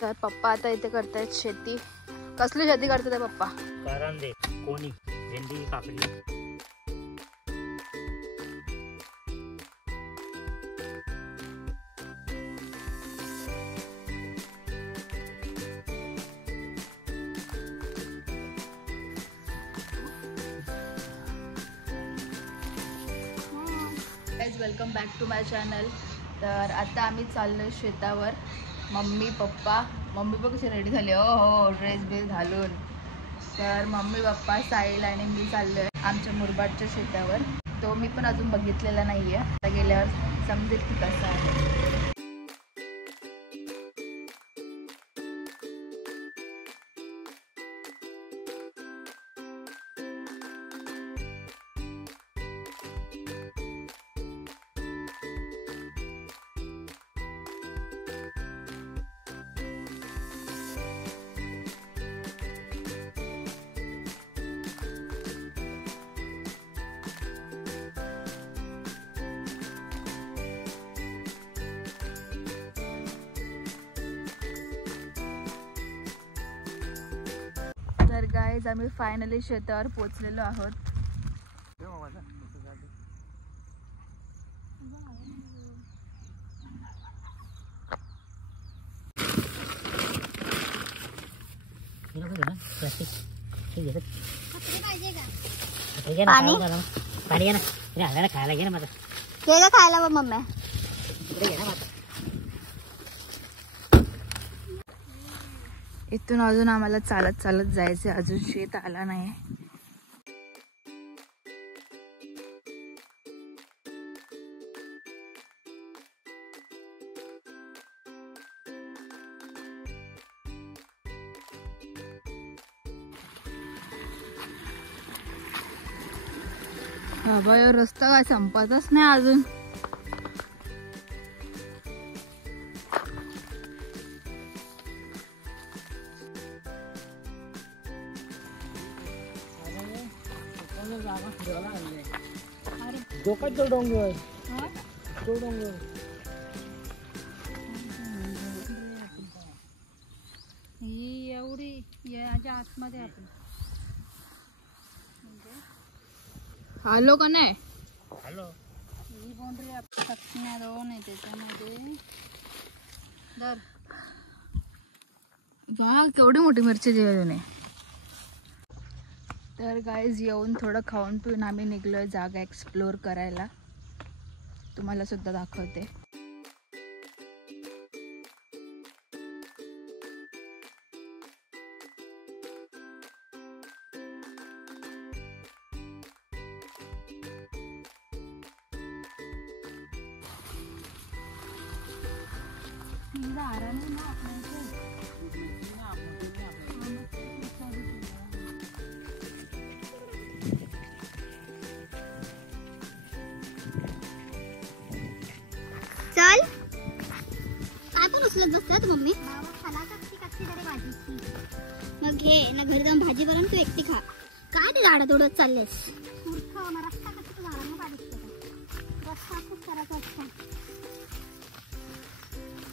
तर पप्पा आता इथे करतायत शेती. कसली शेती करतात पप्पा? करंदे, कोणी, भेंडी, काकडी. Welcome back to my channel. तर आता आम्ही चाललो शेतावर. मम्मी पप्पा पण कशी रेडी झाली. हो ड्रेस बेस घालून. तर मम्मी पप्पा साहिल आणि मी चाललो आहे आमच्या मुरबाडच्या शेतावर. तो मी पण अजून बघितलेला नाही आहे. आता गेल्यावर समजेल की कसं आहे. तर गाईज आम्ही फायनली शेतावर पोचलेलो आहोत. खायला घे ना खायला मम्मी. इथून अजून आम्हाला चालत चालत जायचं. अजून शेत आला नाही. बाबा रस्ता काय संपतच नाही अजून. डोंगर ही एवढी याच्या आतमध्ये आपण आलो का नाही. ही बाउंड्री आपण दोन आहे त्याच्यामध्ये. दर वा केवढी मोठी मिरची जेवण. तर गाईज येऊन थोडं खाऊन पिऊन आम्ही निघलोय जागा एक्सप्लोर करायला. तुम्हाला सुद्धा दाखवते. चल काय पण उचलत बसतात मम्मी. मग घे ना घरी जाऊन भाजी बनवून तू एकटी खा. काय ते झाडा तोडत चाललेस.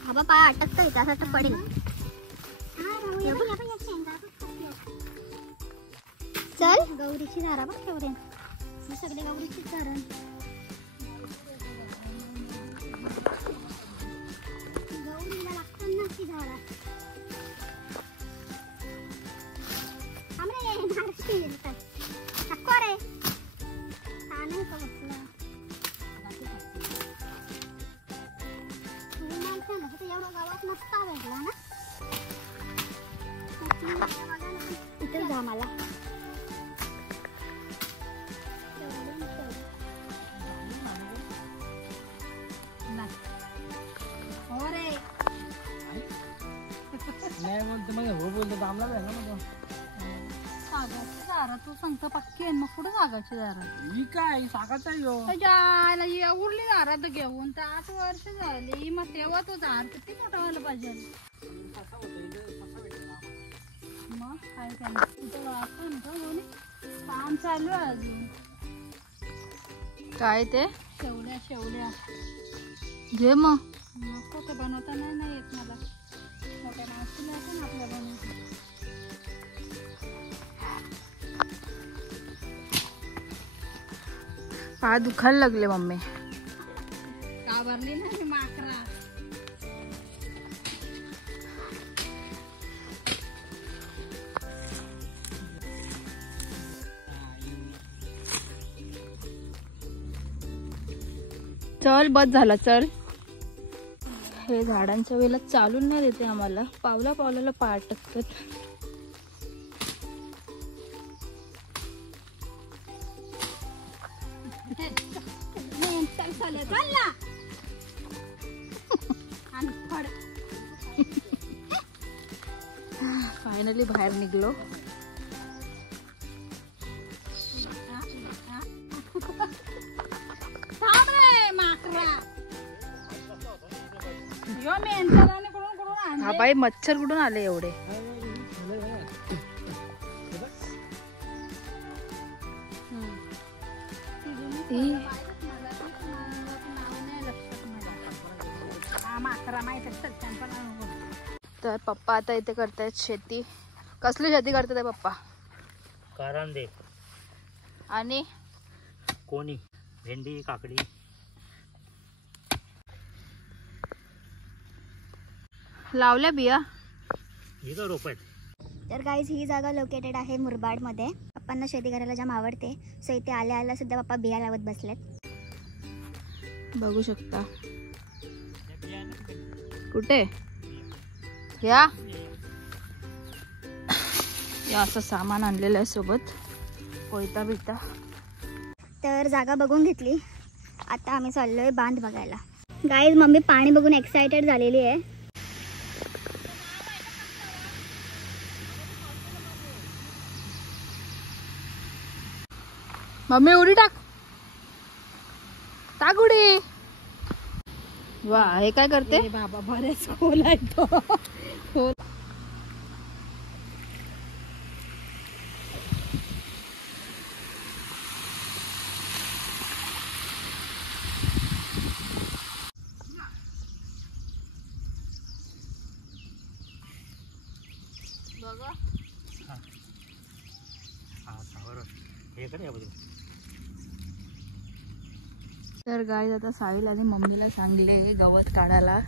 बाबा पाय अटकतोय त्यासाठी पडेल. चल गौरीची झाडा बघ तेवढे सगळे गौरीची झाडं. इथे जा मला तू सांगतो पक्की मग कुठं जागाची दारा ही काय सागाचा उरली दारात घेऊन तर 8 वर्ष झाली. मग तेव्हा तो दार किती मोठा व्हायला पाहिजे. मग काय तिथं काम चालू आहे अजून. काय ते शेवल्या शेवल्या घे मग. नको ते बनवता नाही येत मला. मोठ्या माणसाला येतं ना आपल्या बनवता. पाय दुखायला लागले मम्मी. कावरली ना मी माकरा. चल बस झाला चल. हे झाडांच्या वेळेला चालून नाही देते आम्हाला. पावला पावलाला पाय टकतात. फायनली बाहेर निघलो. हा बाई मच्छर कुठून आले एवढे. तर पप्पा आता इथे करतायत शेती. कसली शेती करतात पप्पा? कारांदे, आणि कोणी, भेंडी, काकडी. लावल्या बिया. ही तर रोप आहेत. तर गाईज ही जागा लोकेटेड आहे मुरबाडमध्ये. पप्पांना शेती करायला जाम आवडते. सो इथे आल्या आल्या सुद्धा पप्पा बिया लावत बसलेत. बघू शकता. कुठे या असं सामान आणलेलं आहे सोबत. कोयता बिता. तर जागा बघून घेतली. आता आम्ही चाललोय बांध बघायला. गाईज मम्मी पाणी बघून एक्सायटेड झालेली आहे. मम्मी उडी टाक. टाक उडी. वा हे काय करते बाबा बरेच खोल आहे तो. खोल. बघा हा सावर हे कडे बघ. तर गाईज आता साहिल आणि मम्मीला सांगले गवत काढायला.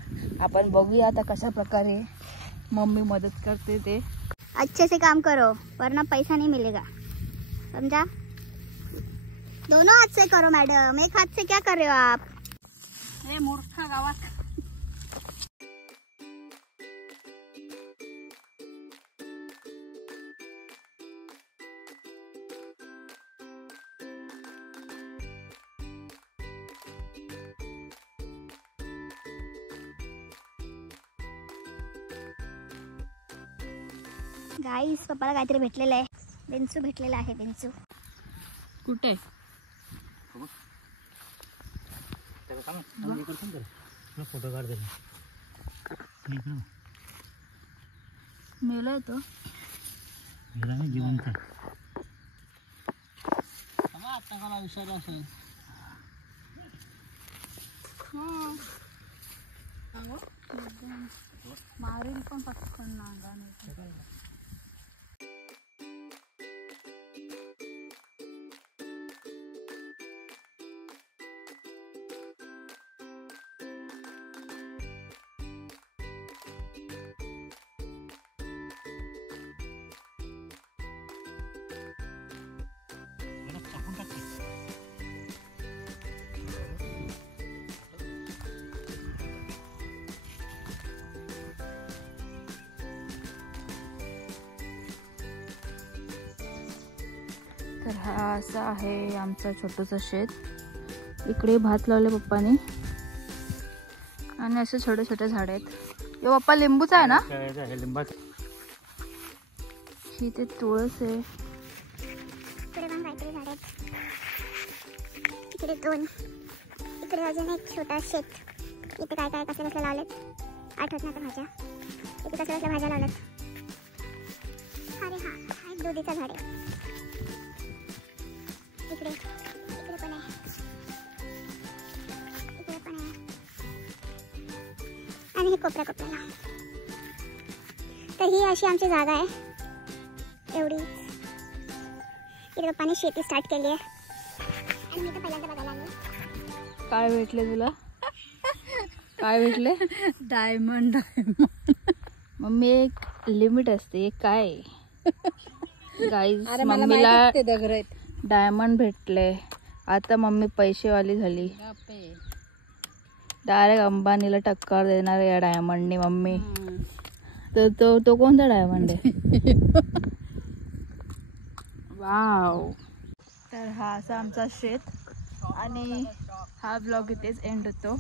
आपण बघूया आता कशा प्रकारे मम्मी मदत करते ते. अच्छे से काम करो वरना पैसा नहीं मिलेगा, समझा? दोनों हाथ से करो मैडम, एक हाथ से क्या कर रहे हो आप? हे मूर्ख गावात. गाईस पप्पाला काहीतरी भेटलेलं आहे. विंचू भेटलेला आहे. विंचू कुठे? फोटो काढ दे. मेला तो जिवंत. आता मला विचार असेल. मारील पण पटकन नागा नाही. तर हा असा आहे आमचा छोटंसं शेत. इकडे भात लावले पप्पाने आणि असे छोटे छोटे झाड आहेत. हे पप्पा लिंबूचा आहे ना? लिंबाच. ही ते तुळस आहे. इकडे पण काहीतरी झाड आहेत. इकडे दोन. इकडे अजून एक छोटा शेत. इथे काय काय कसल्या कसल्या लावलेत आठवत नाही भाज्या. इथे कसल्या कसल्या भाज्या लावल्यात. अरे हा दुधीचा झाड आहे. इकडे इकडे पण आहे. आणि हे कोपऱ्या कोपऱ्याला. तर ही अशी आमची जागा आहे एवढी. इथे पप्पाने शेती स्टार्ट केली आहे आणि मी तर पहिल्यांदा बघायला आले. काय भेटले तुला? काय भेटले? डायमंड. मम्मी एक लिमिट असते, एक काय गाईज. अरे मला मम्मीला माहिती ते दगड आहेत. डायमंड भेटले. आता मम्मी पैसेवाली झाली. डायरेक्ट अंबानीला टक्कर देणार या डायमंडनी मम्मी. तर तो कोणता डायमंड आहे? वाव. तर हा असा आमचा शेत आणि हा ब्लॉग इथेच एंड होतो.